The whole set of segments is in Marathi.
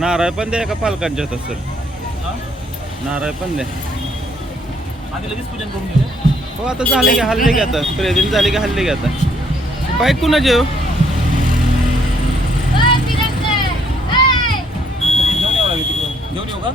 नारळ पण द्या का पालकांच्या हातात सर? नारळ पण द्या आधी लगेच पूजन करून घेऊ. हो आता झाले की हल्ले की आता. प्रेझेंट झाले की हल्ले की आता. बाईक कुणाचे हो घेऊन यावं लागेल तिकडून घेऊन येऊ का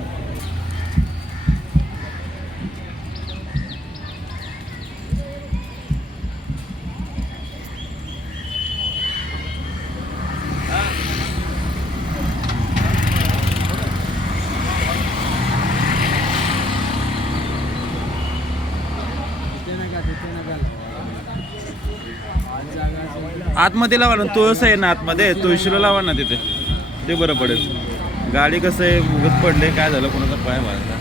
आतमध्ये लावा ना तुळस आहे ना आतमध्ये. तुळशीला लावा ना तिथे. ते बरं पडेल. गाडी कसं आहे उगत पडले काय झालं कोणाचा पाय मारला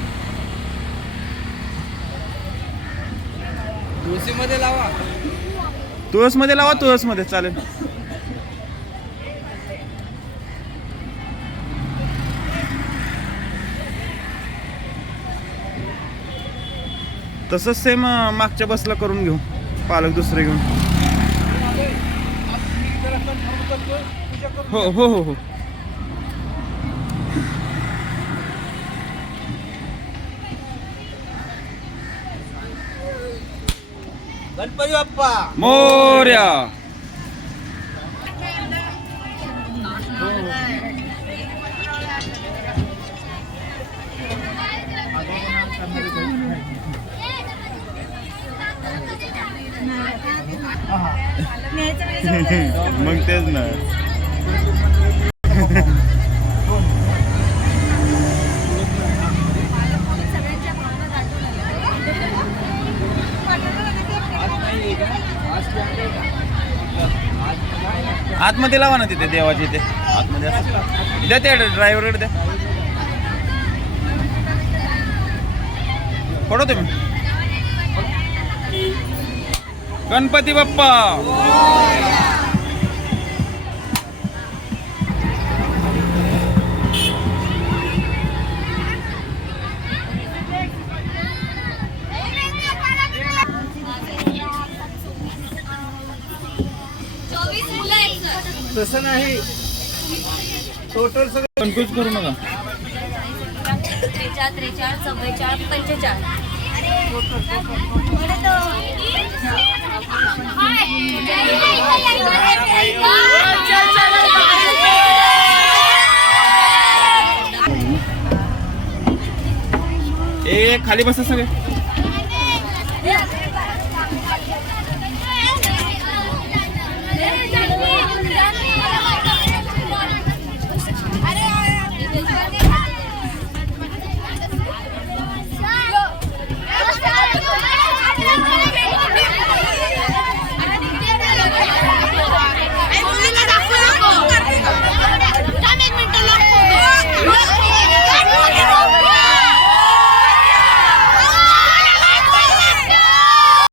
तुळशीमध्ये लावा. तुळसमध्ये लावा तुळसमध्ये चालेल. तसंच सेम मागच्या बसला करून घेऊ. पालक दुसरे घेऊन. हो हो हो हो. गणपती बाप्पा! मोर्या! मग तेच ना. आतमध्ये लावा ना तिथे देवाचे ते आतमध्ये असं. द्या त्या ड्रायव्हरकडे द्या. पडो तुम्ही. गणपती बाप्पा. तसं नाही. टोटल सगळं कन्फ्यूज करू नका. त्रेचाळ त्रेचाळ चव्वेचाळ पंचेचाळ. खाली बसा सगळे.